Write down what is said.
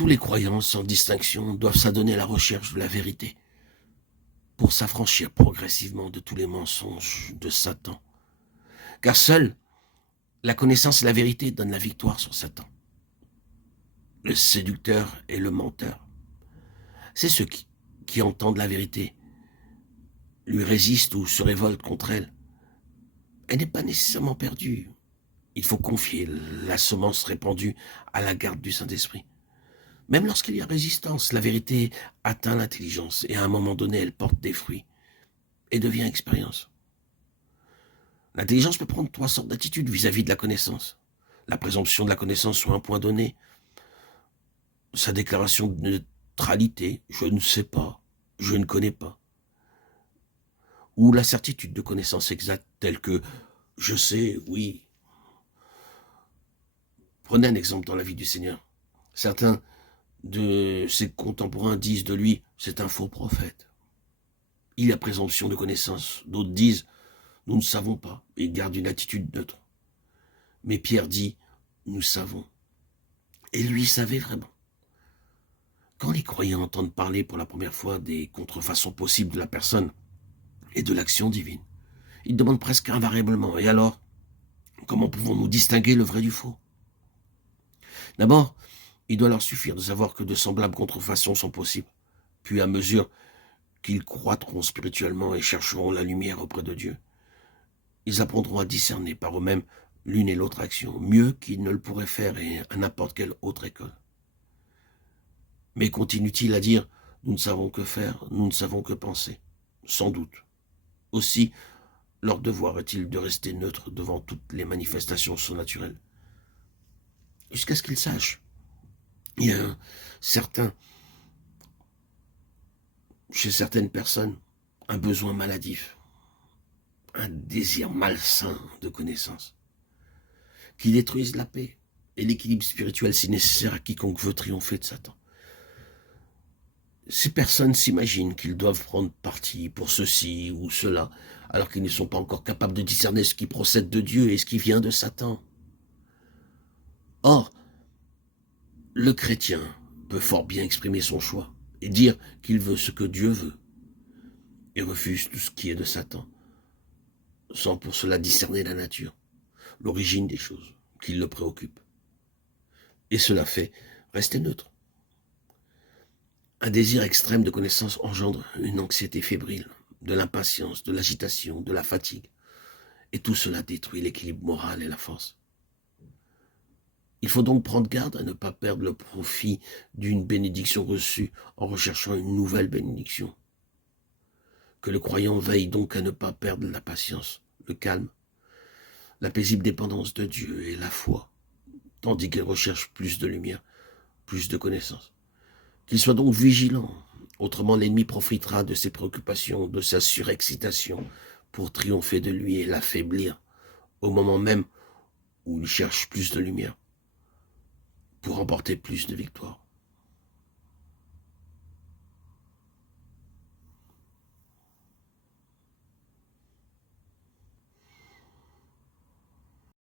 Tous les croyants, sans distinction, doivent s'adonner à la recherche de la vérité pour s'affranchir progressivement de tous les mensonges de Satan. Car seule la connaissance et la vérité donnent la victoire sur Satan, le séducteur et le menteur. C'est ceux qui entendent la vérité, lui résistent ou se révoltent contre elle. Elle n'est pas nécessairement perdue. Il faut confier la semence répandue à la garde du Saint-Esprit. Même lorsqu'il y a résistance, la vérité atteint l'intelligence et à un moment donné, elle porte des fruits et devient expérience. L'intelligence peut prendre trois sortes d'attitudes vis-à-vis de la connaissance. La présomption de la connaissance sur un point donné, sa déclaration de neutralité, je ne sais pas, je ne connais pas, ou la certitude de connaissance exacte telle que je sais, oui. Prenez un exemple dans la vie du Seigneur. Certains de ses contemporains disent de lui, c'est un faux prophète. Il a présomption de connaissance. D'autres disent, nous ne savons pas, et gardent une attitude neutre. Mais Pierre dit, nous savons. Et lui savait vraiment. Quand les croyants entendent parler pour la première fois des contrefaçons possibles de la personne et de l'action divine, ils demandent presque invariablement, et alors, comment pouvons-nous distinguer le vrai du faux? D'abord, il doit leur suffire de savoir que de semblables contrefaçons sont possibles. Puis à mesure qu'ils croîtront spirituellement et chercheront la lumière auprès de Dieu, ils apprendront à discerner par eux-mêmes l'une et l'autre action, mieux qu'ils ne le pourraient faire à n'importe quelle autre école. Mais continue-t-il à dire, nous ne savons que faire, nous ne savons que penser? Sans doute. Aussi, leur devoir est-il de rester neutre devant toutes les manifestations surnaturelles, jusqu'à ce qu'ils sachent. Il y a chez certaines personnes, un besoin maladif, un désir malsain de connaissance, qui détruisent la paix et l'équilibre spirituel si nécessaire à quiconque veut triompher de Satan. Ces personnes s'imaginent qu'ils doivent prendre parti pour ceci ou cela, alors qu'ils ne sont pas encore capables de discerner ce qui procède de Dieu et ce qui vient de Satan. Or, le chrétien peut fort bien exprimer son choix et dire qu'il veut ce que Dieu veut et refuse tout ce qui est de Satan, sans pour cela discerner la nature, l'origine des choses qui le préoccupent. Et cela fait rester neutre. Un désir extrême de connaissance engendre une anxiété fébrile, de l'impatience, de l'agitation, de la fatigue. Et tout cela détruit l'équilibre moral et la force. Il faut donc prendre garde à ne pas perdre le profit d'une bénédiction reçue en recherchant une nouvelle bénédiction. Que le croyant veille donc à ne pas perdre la patience, le calme, la paisible dépendance de Dieu et la foi, tandis qu'il recherche plus de lumière, plus de connaissances. Qu'il soit donc vigilant, autrement l'ennemi profitera de ses préoccupations, de sa surexcitation, pour triompher de lui et l'affaiblir, au moment même où il cherche plus de lumière, pour remporter plus de victoires.